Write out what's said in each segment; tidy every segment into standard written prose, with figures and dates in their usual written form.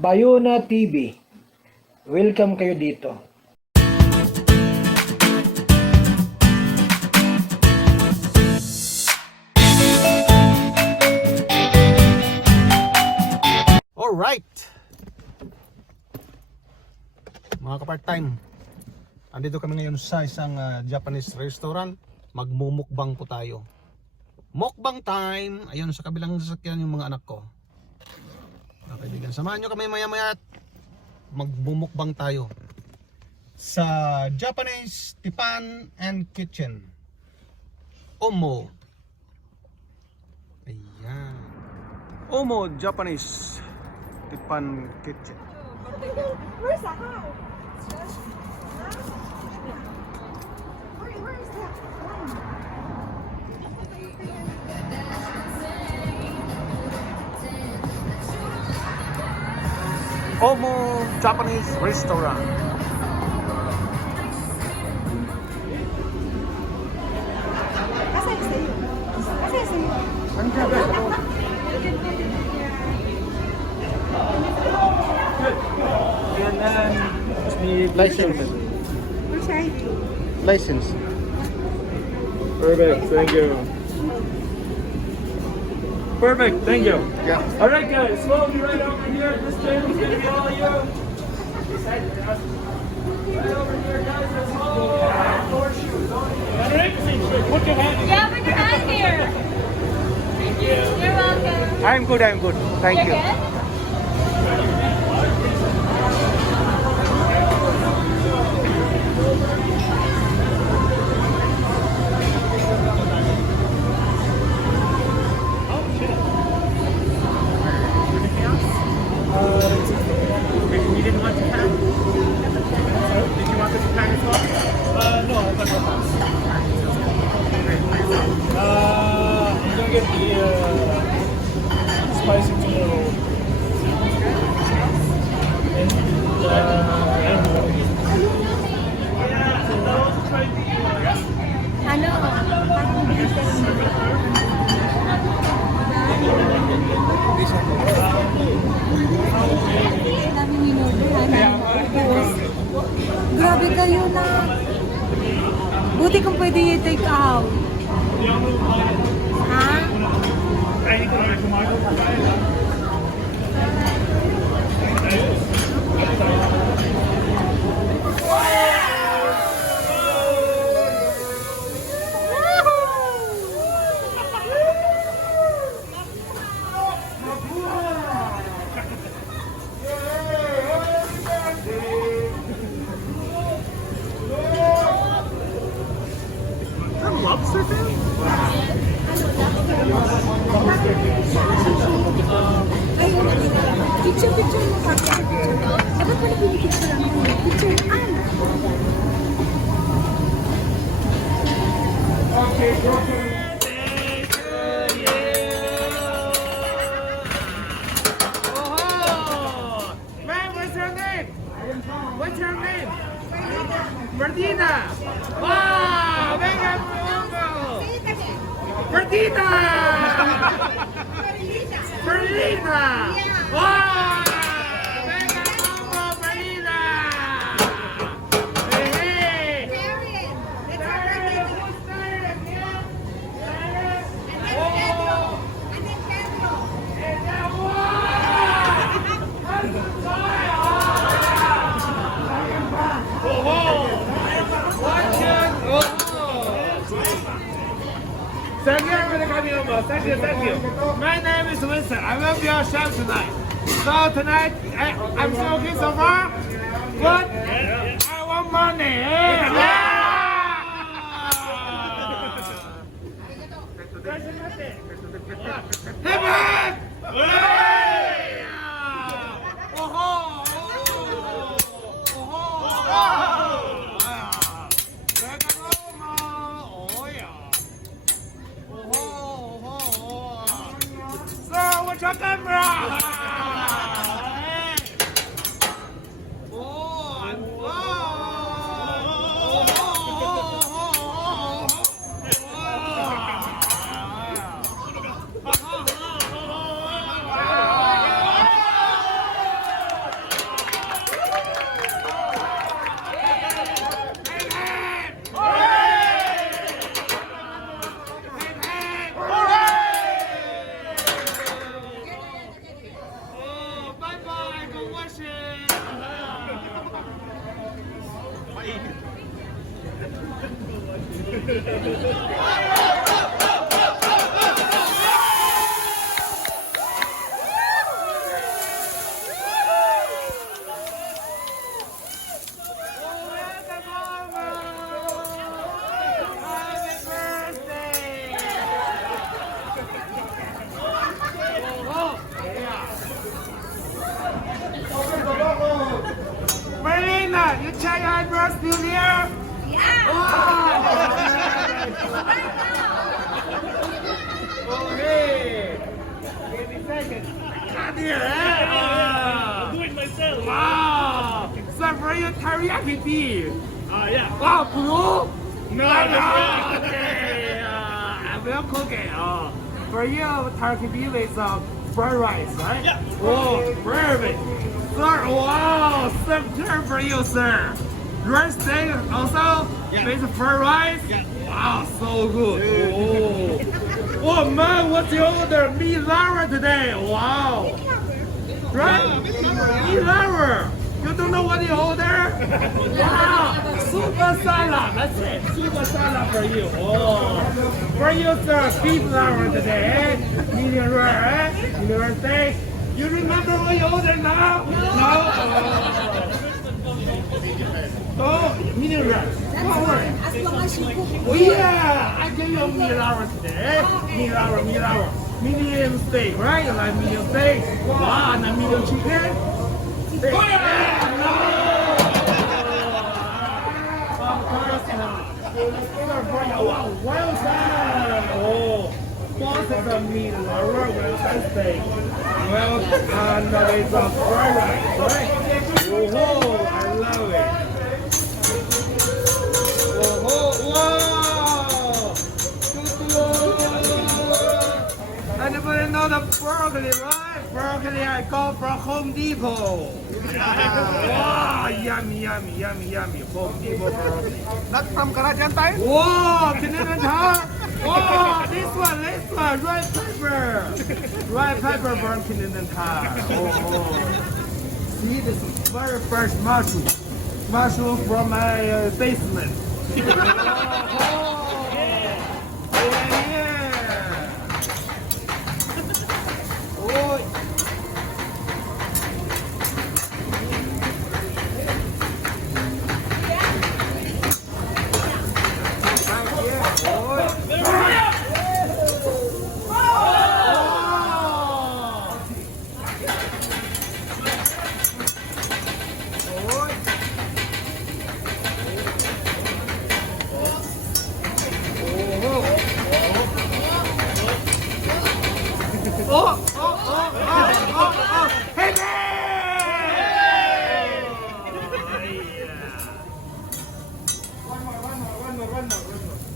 Bayona TV. Welcome kayo dito. Alright, mga ka-part-time, andito kami ngayon sa isang Japanese restaurant. Magmumukbang po tayo. Mukbang time. Ayun, sa kabilang sasakyan yung mga anak ko. Kaibigan, samahan nyo kami maya-maya at magmumukbang tayo sa Japanese Teppan and Kitchen. Omo. Ayan, Omo Japanese Teppan Kitchen. Where's the house? Where is that? Omo Japanese Restaurant. And then license. Which ID? License. Perfect, thank you. Perfect, thank you. Yeah. Alright guys, slowly right over here. This table's gonna be all you. Right over here, guys, that's all horseshoes. Alright, put your hand in. Yeah, put your hand here. Thank you. You're welcome. I'm good, thank you. You're good? You didn't want to pan? Did you want this to pan as well? No, I thought it was. I'm gonna get the spicy tomato. Ano? Daming inorder. Grabe kayo na. Buti kung pwede i-take out. Ha? Lobster fan? Ay, picture mo pa. Dapat pala pinikit lang. Picture. Man, what's your name? What's your name? Martina. Wow, venga, Martina. Martina. Wow, venga, Martina. Hey, hey. Thank you for coming over. Thank you. My name is Winston. I will be your chef tonight. So tonight, I'm so okay so far. But I want money. So, what's your camera? Oh, Marina, you check your eyebrows still here? Yeah! Oh, hey! Give me a second. Come here, eh? I'm doing myself. Wow! So for you, teriyaki beef. Yeah. Wow, blue? No, okay. I will cook it. For you, teriyaki beef is fried rice, right? Yeah. Oh, perfect. Sir, wow, some turn for you, sir. Rice steak also with fried rice. Yeah. Wow, so good. Oh. Oh man, what's your order? Meat lover today. Wow. Right? Meat lover. You don't know what you order? Wow. Super salad. That's it. Super salad for you. Oh. For you, sir. Beef lover today. Eh? Medium rare. Eh? Medium rare steak. You remember what you ordered now? No? Oh, medium rare. Don't worry. As long as you cook it. Oh yeah, I give you a meat hour today. Meat hour. Medium steak, right? You like medium steak? Wow, and a medium chicken? Steak. Oh yeah! No! Wow, well done! Oh, boss is a meat lover, well done steak. Well done, it's a fried rice, right? Oh, I love it. Wow! Anybody know the broccoli, right? Broccoli I got from Home Depot. Wow, yummy. Home Depot broccoli. Not from Karajantai? Wow, Canadian Tire. Wow, this one, red pepper. Red pepper from Canadian Tire. Oh. See, this is very fresh mushroom. Mushroom from my basement.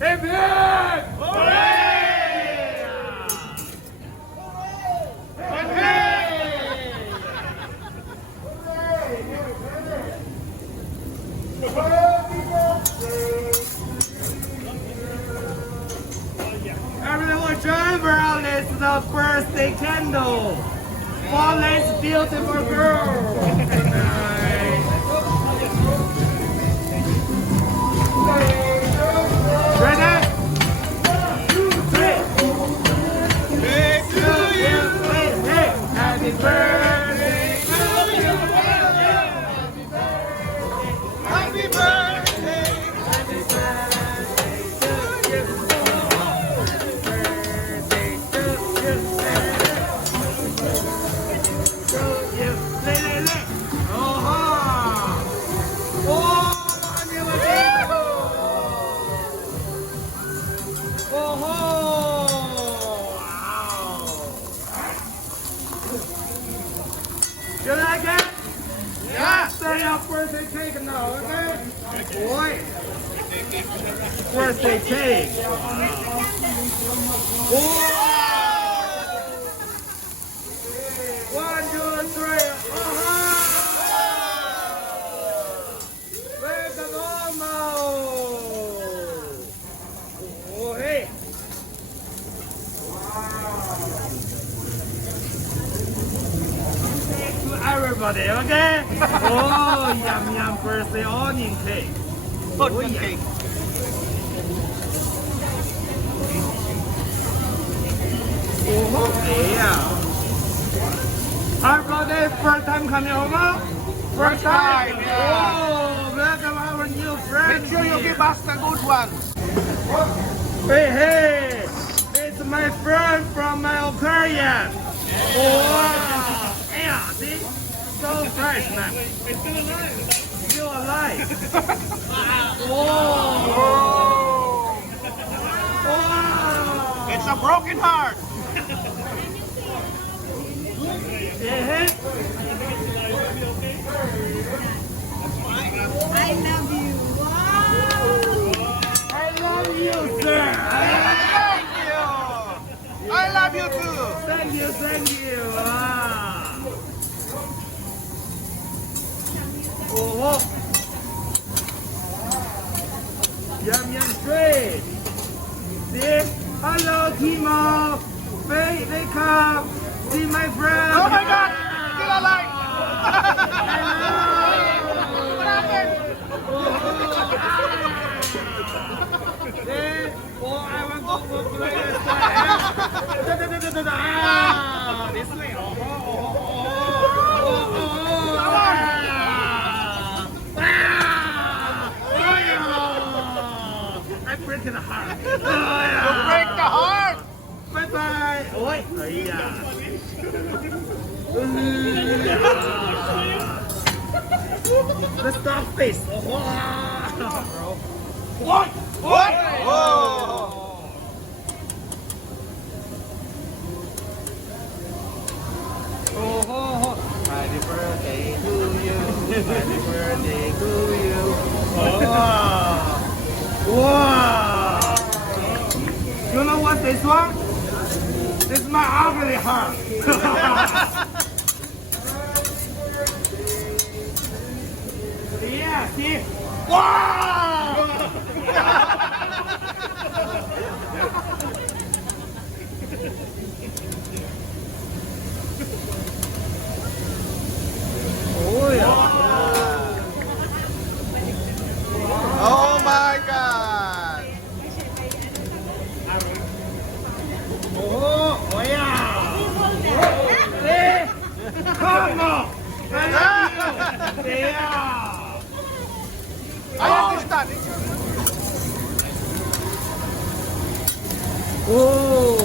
Hey man! Hey man! Everyone join for our list the birthday candle for this beautiful girl tonight. Ready? 2, 3. Happy birthday to you. Happy birthday. Happy birthday to you. Birthday to you. You like it? Yeah. Set up birthday cake now, okay? Boy. Birthday cake. Wow. 1, 2, 3. Where's the normal? Oh, hey. To everybody, okay? Oh, yum birthday onion cake. Fortune cake. Yeah. Hi, brother. First time coming over? First time. Oh, welcome our new friend. Make sure you give us the good one. Hey, hey. It's my friend from my aquarium. Wow. Yeah, see? So fresh, man. It's still alive. Still alive. Whoa. Wow. It's a broken heart. Eh, I love you. Wow! I love you, sir. I love you too. Thank you, thank you. Wow. Oh, yum yum straight. See? Hello, Timo. They come. See my friend. Oh my God! Still alive. What happened? Oh, I want to go play this way. This way. I break the heart. You break the heart. Bye bye. Oi. The starfish. What? What? Whoa. Happy birthday to you. Happy birthday to you. Wow. You know what this one? This is my ugly heart. Yeah, see? Wow! Oh yeah. Oh my God. Oh yeah. Hey, come on. I love you. Yeah. I understand. Oh.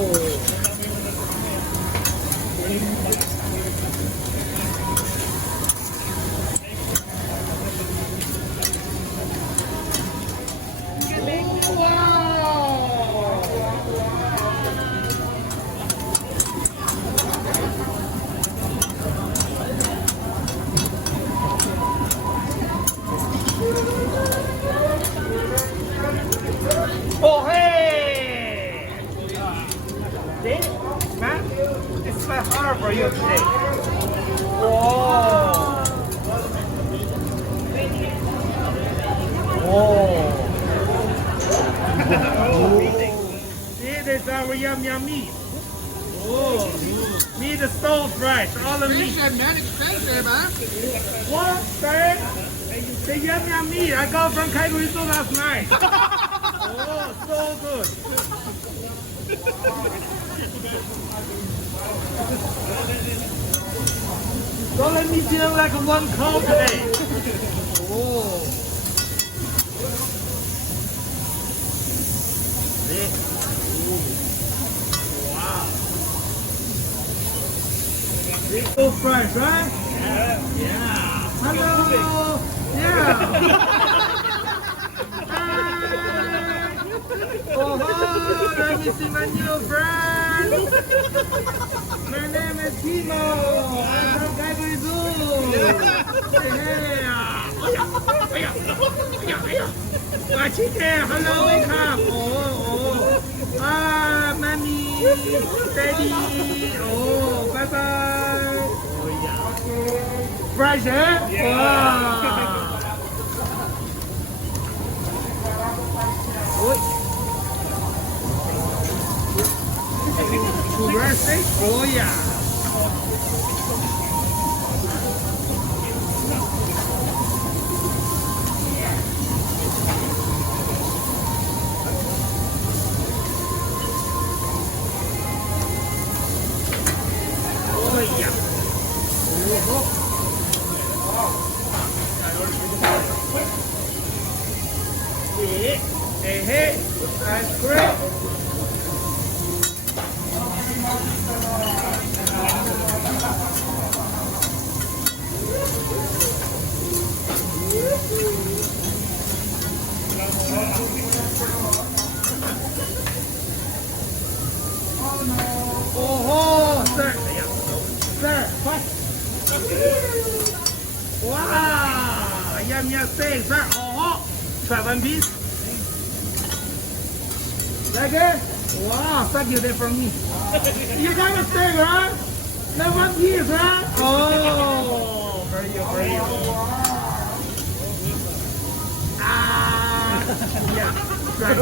Oh, hey! See? Man, it's my heart for you today. Whoa! Whoa! See, this is our yum yum meat. Oh, meat is so fresh, all the meat. Man, expensive, huh? What, sir? The yum yum meat I got from Kaiguizu last night. Oh, so good. Don't let me feel like one cow today. Oh. See? Wow. It's so fresh, right? Yeah. Hello. Yeah. Oh, let me see my new friend. My name is Timo. I'm from Kaiguizu. Yeah. Chicken, hello, welcome. Oh. Mommy, daddy. Oh, bye bye. Oh, yeah. Fresh, eh? Wow. Sugar steak? Oh yeah. Hey, ice cream. Oh, sir. Sir, what? Wow, yum yum steak, sir. Oh, try one piece. Like it? Wow, thank you there for me. You got a steak, right? Not one piece, right? Oh, for you. Ah, yeah. Right.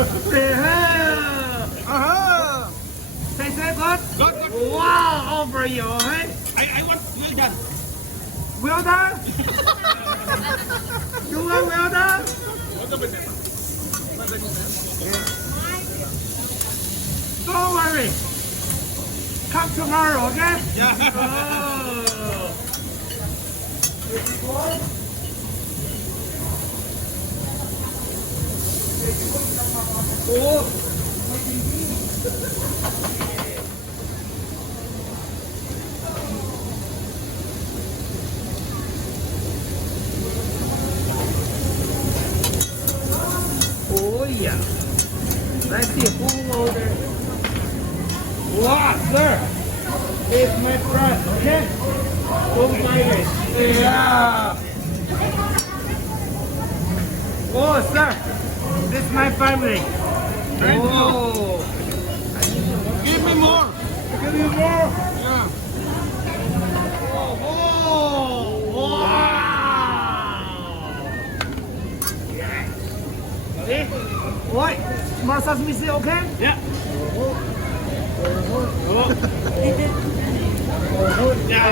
Taste it good? Wow, all for you, okay? I want well done. Well done? You want well done? Don't worry. Come tomorrow, okay? Yeah. Oh yeah. Let's see who order. Wow, sir. It's my friend, okay? Don't mind it. Yeah. Oh, sir. This is my family. Thank you. Oh. Give me more. Give you more? Yeah. Oh, wow. Ready? What? More sesame seed, okay? Yeah. Yeah.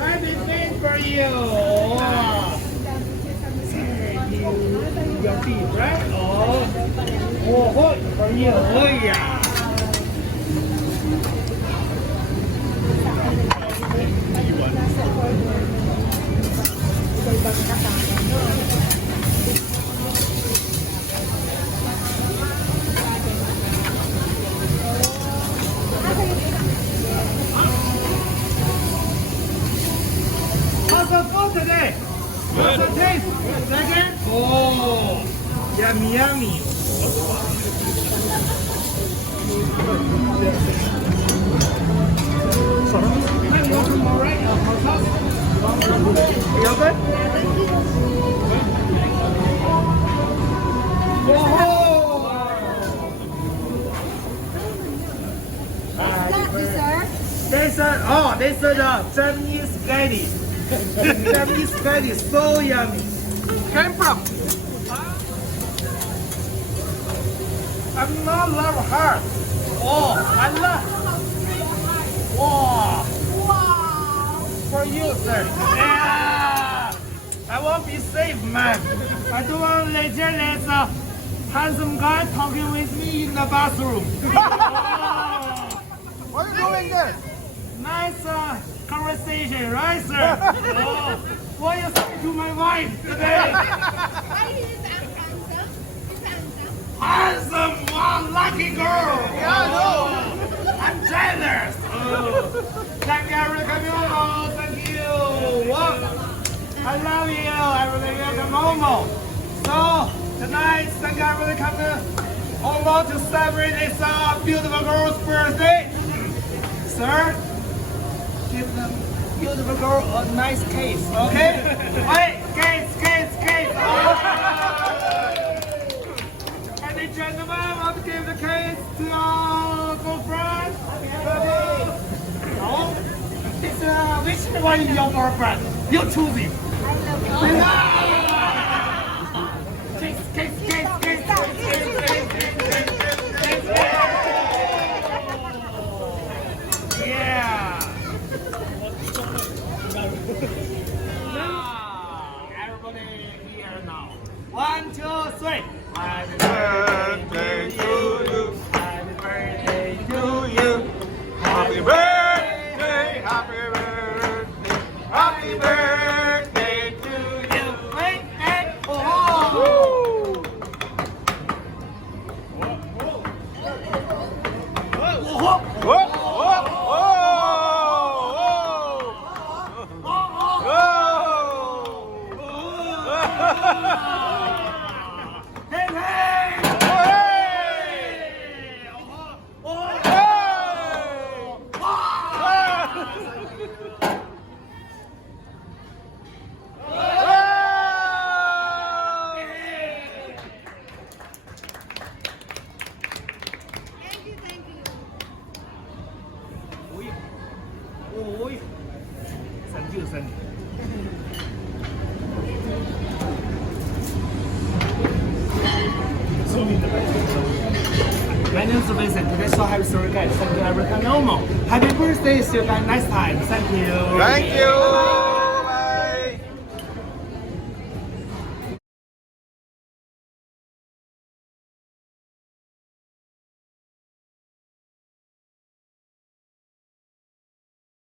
Anything for you. Wow. Your feet, right? Oh, for you. Oh, yeah. How's the food today? How's the taste? Second? Oh, yummy. You want some more, right? More sauce? You good? This is the Japanese spaghetti. Japanese spaghetti is so yummy. Came from. I'm not love her. Oh, I love. Wow. For you, sir. Yeah. I want to be safe, man. I don't want to let this handsome guy talking with me in the bathroom. What are you doing there? Nice conversation, right, sir? Oh, what you say to my wife today? Handsome, wow, lucky girl. Yeah, I know. I'm jealous. Oh. Thank you for coming over. Thank you. Wow. I love you. I really welcome Momo. So tonight, thank you for coming over to celebrate this beautiful girl's birthday. Sir, give the beautiful girl a nice case, okay? Wait, case. Any gentlemen want to give the case to your girlfriend? No? It's, which one is your girlfriend? You choose it. Case. Yeah. Now, everybody here now. 1, 2, 3. Happy birthday to you. Happy birthday to you. Happy birthday, happy birthday, happy birthday to you. Oh, thank you, thank you. My name is Vincent. Today so happy to guys. Thank you, everyone. Normal. Happy birthday. See you guys next time. Thank you. Thank you.